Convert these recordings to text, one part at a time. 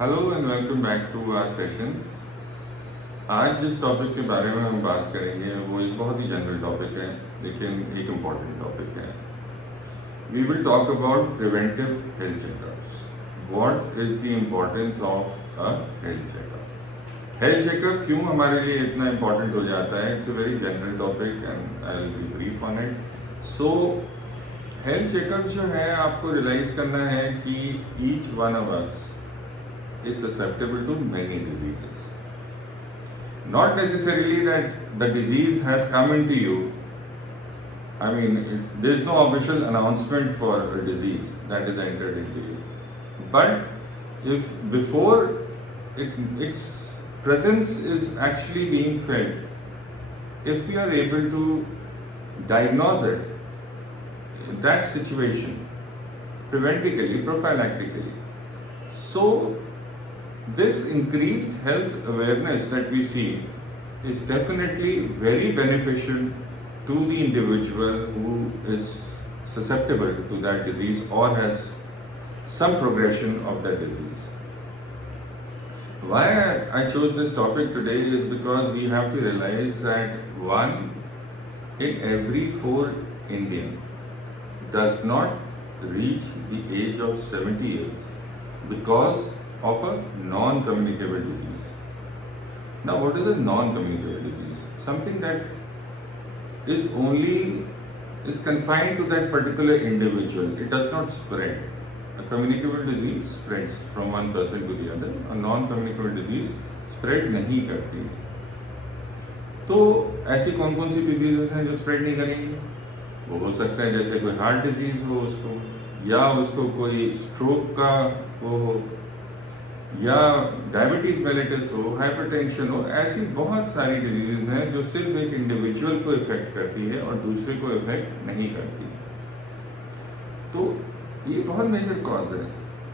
Hello and welcome back to our sessions. आज जिस टॉपिक के बारे में हम बात करेंगे वो एक बहुत ही जनरल टॉपिक है, लेकिन एक इम्पॉर्टेंट टॉपिक है। We will talk about preventive health checkups. What is the importance of a health checkup? Health checkup क्यों हमारे लिए इतना इम्पोर्टेंट हो जाता है? It's a very general topic and I will be brief on it. So health checkup जो है, आपको रियलाइज करना है कि each one of us is susceptible to many diseases. Not necessarily that the disease has come into you. I mean, there's no official announcement for a disease that is entered into you. But if before its presence is actually being felt, if we are able to diagnose it, that situation, preventively, prophylactically, so this increased health awareness that we see is definitely very beneficial to the individual who is susceptible to that disease or has some progression of that disease. Why I chose this topic today is because we have to realize that 1 in every 4 Indian does not reach the age of 70 years because of a non-communicable disease. Now, what is a non-communicable disease? Something that is confined to that particular individual. It does not spread. A communicable disease spreads from one person to the other. A non-communicable disease spread नहीं करती। तो ऐसी कौन कौन सी डिजीजेस हैं जो स्प्रेड नहीं करेंगी? वो हो सकता है जैसे कोई हार्ट डिजीज हो उसको, या उसको कोई स्ट्रोक का वो हो, या डायबिटीज़ मेलिटस हो, हाइपरटेंशन हो। ऐसी बहुत सारी डिजीज़ हैं जो सिर्फ एक इंडिविजुअल को इफेक्ट करती है और दूसरे को इफेक्ट नहीं करती। तो ये बहुत मेजर कॉज है,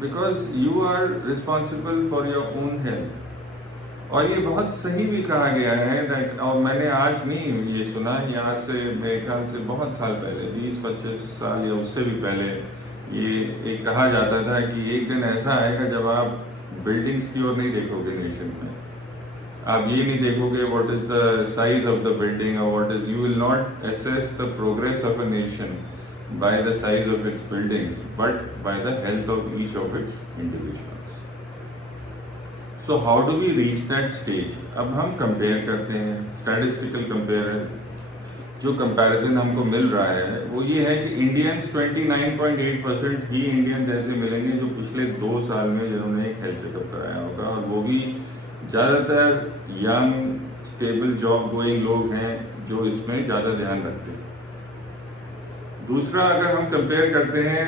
because you are responsible for your own health. और ये बहुत सही भी कहा गया है दैट, और मैंने आज नहीं ये सुना, ये आज से मेरे ख्याल से बहुत साल पहले, 20-25 साल या उससे भी पहले, ये एक कहा जाता था कि एक दिन ऐसा आएगा जब आप बिल्डिंग्स की ओर नहीं देखोगे नेशन में। आप ये नहीं देखोगे what is the size of the building और what is, you will not assess the progress of a nation by the size of its buildings but by the health of each of its individuals. So how do we reach that stage? अब हम कंपेयर करते हैं, statistical compare. जो कंपैरिजन हमको मिल रहा है वो ये है कि इंडियंस 29.8% ही इंडियंस ऐसे मिलेंगे जो पिछले 2 साल में जिन्होंने एक हेल्थ चेकअप कराया होगा, और वो भी ज़्यादातर यंग स्टेबल जॉब गोइंग लोग हैं जो इसमें ज़्यादा ध्यान रखते हैं। दूसरा, अगर हम कंपेयर करते हैं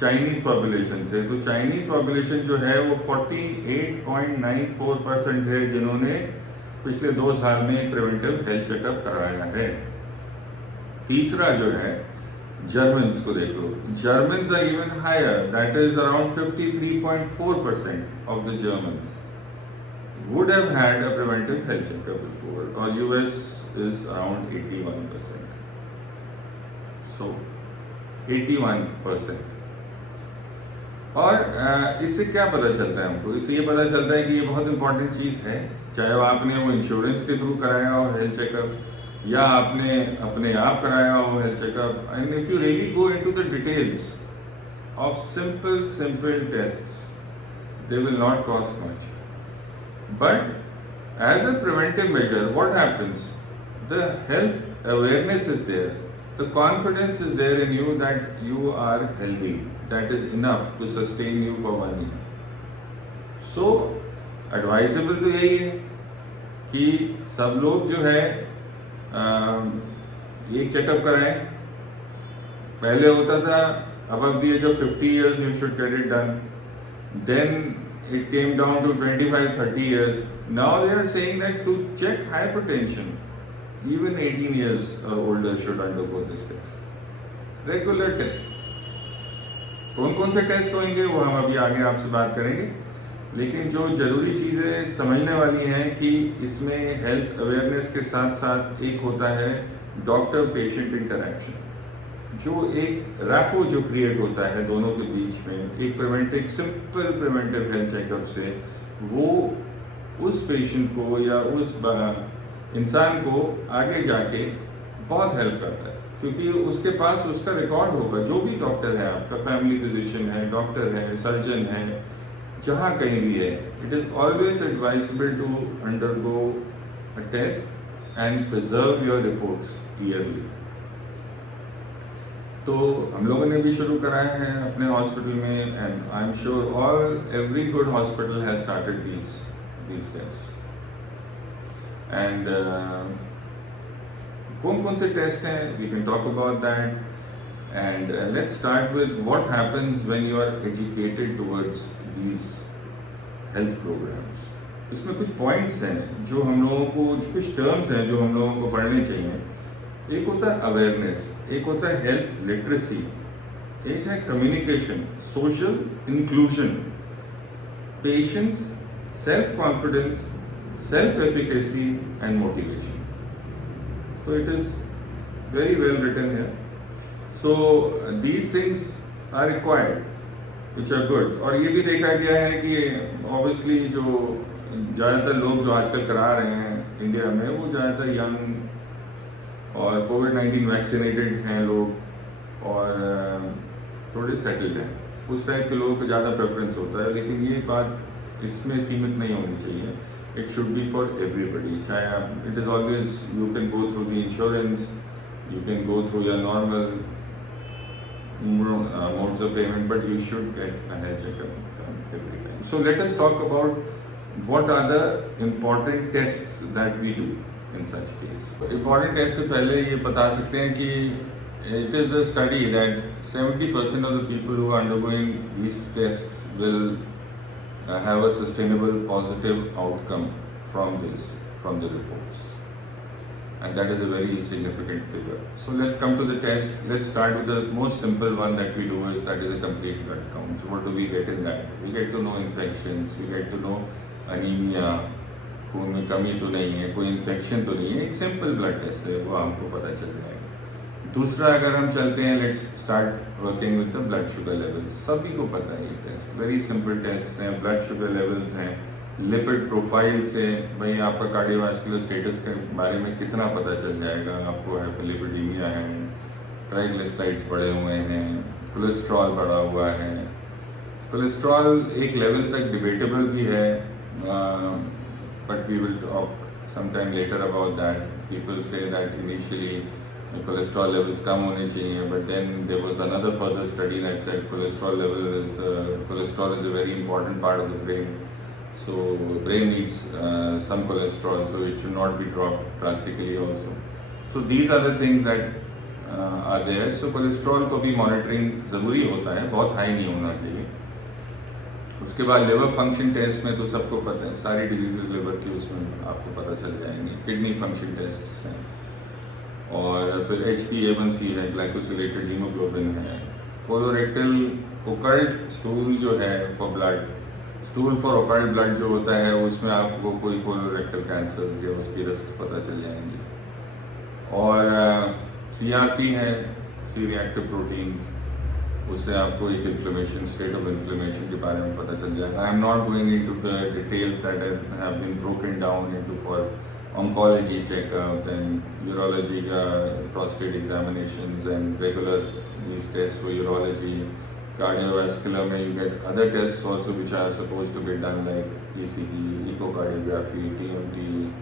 चाइनीज़ पॉपुलेशन से, तो चाइनीज़ पॉपुलेशन जो है वो 48.94% है जिन्होंने पिछले 2 साल में एक प्रिवेंटिव हेल्थ चेकअप कराया है। तीसरा जो है, जर्मन्स को देख लो, Germans are even higher, that is around 53.4% of the Germans would have had a preventive health checkup before, और यूएस इज अराउंड 81%। सो 81%। और इससे क्या पता चलता है हमको? इससे ये पता चलता है कि ये बहुत इंपॉर्टेंट चीज़ है, चाहे आपने वो इंश्योरेंस के थ्रू कराया हो हेल्थ चेकअप, या आपने अपने आप कराया हो health checkup. And if you really go into the details of simple tests, they will not cost much, but as a preventive measure what happens, the health awareness is there, the confidence is there in you that you are healthy, that is enough to sustain you for 1 year. So advisable तो यही है कि सब लोग जो है एक चेकअप कराएं। पहले होता था above the age of 50 years you should get it done, then it came down to 25-30 years. Now they are saying that to check hypertension even 18 years or older should undergo this test, regular tests। कौन कौन से टेस्ट होंगे वो हम अभी आगे आपसे बात करेंगे, लेकिन जो ज़रूरी चीज़ें समझने वाली हैं कि इसमें हेल्थ अवेयरनेस के साथ साथ एक होता है डॉक्टर पेशेंट इंटरेक्शन। जो एक रैपो जो क्रिएट होता है दोनों के बीच में एक सिंपल प्रिवेंटिव हेल्थ चेकअप से, वो उस पेशेंट को या उस इंसान को आगे जाके बहुत हेल्प करता है, क्योंकि उसके पास उसका रिकॉर्ड होगा। जो भी डॉक्टर है, आपका फैमिली फिजिशियन है, डॉक्टर है, सर्जन है, जहाँ कहीं भी है, it is always advisable to undergo a test and preserve your reports yearly. तो हम लोगों ने भी शुरू कराए हैं अपने हॉस्पिटल में, and I am sure every good hospital has started these tests. And कौन से टेस्ट हैं, we can talk about that. And let's start with what happens when you are educated towards these health programs. इसमें कुछ पॉइंट्स हैं जो हम लोगों को, कुछ टर्म्स हैं जो हम लोगों को पढ़ने चाहिए। एक होता है अवेयरनेस, एक होता है हेल्थ लिटरेसी, एक है communication, social inclusion, patience, self confidence, self efficacy and motivation. So it is very well written here. So these things are required, which are good. और ये भी देखा गया है कि obviously जो ज़्यादातर लोग जो आजकल करा रहे हैं इंडिया में, वो ज़्यादातर यंग और कोविड-19 वैक्सीनेटेड हैं लोग, और थोड़े सेटल्ड हैं। उस टाइप के लोगों को ज़्यादा प्रेफरेंस होता है, लेकिन ये बात इसमें सीमित नहीं होनी चाहिए। It should be for everybody. चाहे आप, it is always, you can go through the insurance, you can go through your normal modes of payment, but you should get a health checkup every time. So let us talk about what are the important tests that we do in such case. Important tests से पहले ये बता सकते हैं कि it is a study that 70% of the people who are undergoing these tests will have a sustainable positive outcome from the reports, and that is a very significant figure. So let's come to the test. Let's start with the most simple one that we do, is that is a complete blood count. So what do we get in that? We get to know infections, we get to know anemia, खून में कमी तो नहीं है, कोई इन्फेक्शन तो नहीं है, एक सिंपल ब्लड टेस्ट है, वो हमको पता चल जाएगा। दूसरा, अगर हम चलते हैं, let's start working with the blood sugar levels. सभी को पता है ये टेस्ट, वेरी सिंपल टेस्ट हैं। ब्लड शुगर लेवल्स हैं, लिपिड प्रोफाइल से भाई आपका कार्डियोवास्कुलर स्टेटस के बारे में कितना पता चल जाएगा, आपको हाइपरलिपिडीमिया है, ट्राइग्लिसराइड्स बढ़े हुए हैं, कोलेस्ट्रॉल बढ़ा हुआ है। कोलेस्ट्रॉल एक लेवल तक डिबेटेबल भी है, but we will talk sometime later about that. People say that initially cholesterol levels कम होने चाहिए, but then there was another further study that said cholesterol is a very important part of the brain, so brain needs some cholesterol, so it should not be dropped drastically also. So these are the things that are there. So cholesterol को भी monitoring ज़रूरी होता है, बहुत हाई नहीं होना चाहिए। उसके बाद लिवर फंक्शन टेस्ट में तो सबको पता है, सारी डिजीजेज लिवर की उसमें आपको पता चल जाएंगी। किडनी फंक्शन टेस्ट हैं, और फिर HbA1c है, ग्लाइकोसिलेटेड हीमोग्लोबिन है, कोलोरेक्टल ओकल्ट स्टूल जो है for blood, stool for occult blood जो होता है, उसमें आपको कोई कोलोरेक्टल कैंसर या उसकी रिस्क पता चल जाएंगी। और CRP है, सी रिएक्टिव प्रोटीन, उससे आपको एक इन्फ्लेमेशन, स्टेट ऑफ इन्फ्लेमेशन के बारे में पता चल जाएगा। I am not going into the details that have been broken down into for oncology checkup and urology prostate examinations and regular these tests for urology. Cardiovascular में you get other tests also which are supposed to be done like ECG, echocardiography, TMT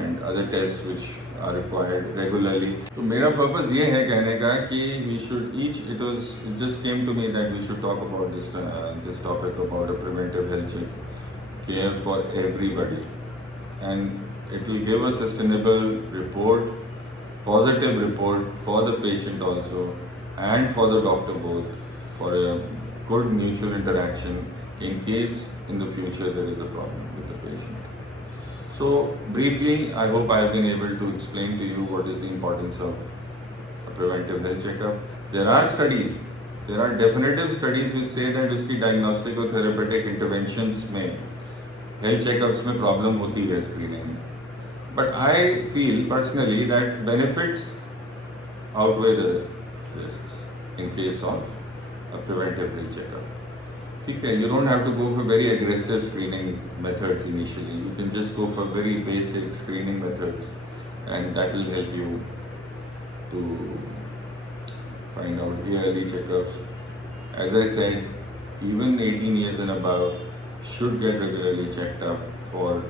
and other tests which are required regularly. तो मेरा purpose ये है कहने का कि we should it just came to me that we should talk about this topic about a preventive health check, care for everybody, and it will give a sustainable report, positive report for the patient also and for the doctor both, for a good mutual interaction in case in the future there is a problem with the patient. So briefly, I hope I have been able to explain to you what is the importance of a preventive health checkup. There are studies, there are definitive studies which say that उसकी diagnostic और therapeutic interventions में health checkups में problem होती है screening में. But I feel personally that benefits outweigh the risks in case of a preventive health checkup. Okay, you don't have to go for very aggressive screening methods initially. You can just go for very basic screening methods, and that will help you to find out yearly checkups. As I said, even 18 years and above should get regularly checked up for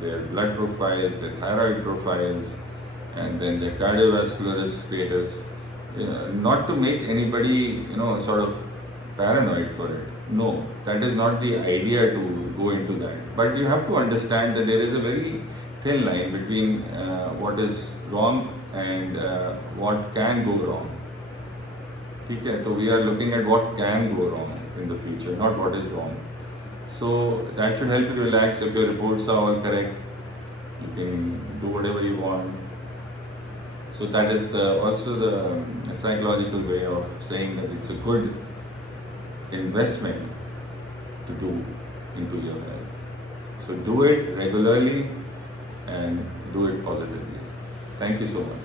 their blood profiles, their thyroid profiles, and then their cardiovascular status. Not to make anybody, sort of paranoid for it. No, that is not the idea to go into that. But you have to understand that there is a very thin line between what is wrong and what can go wrong. Okay, so we are looking at what can go wrong in the future, not what is wrong. So that should help you relax. If your reports are all correct, you can do whatever you want. So that is also the psychological way of saying that it's a good investment to do into your health. So do it regularly and do it positively. Thank you so much.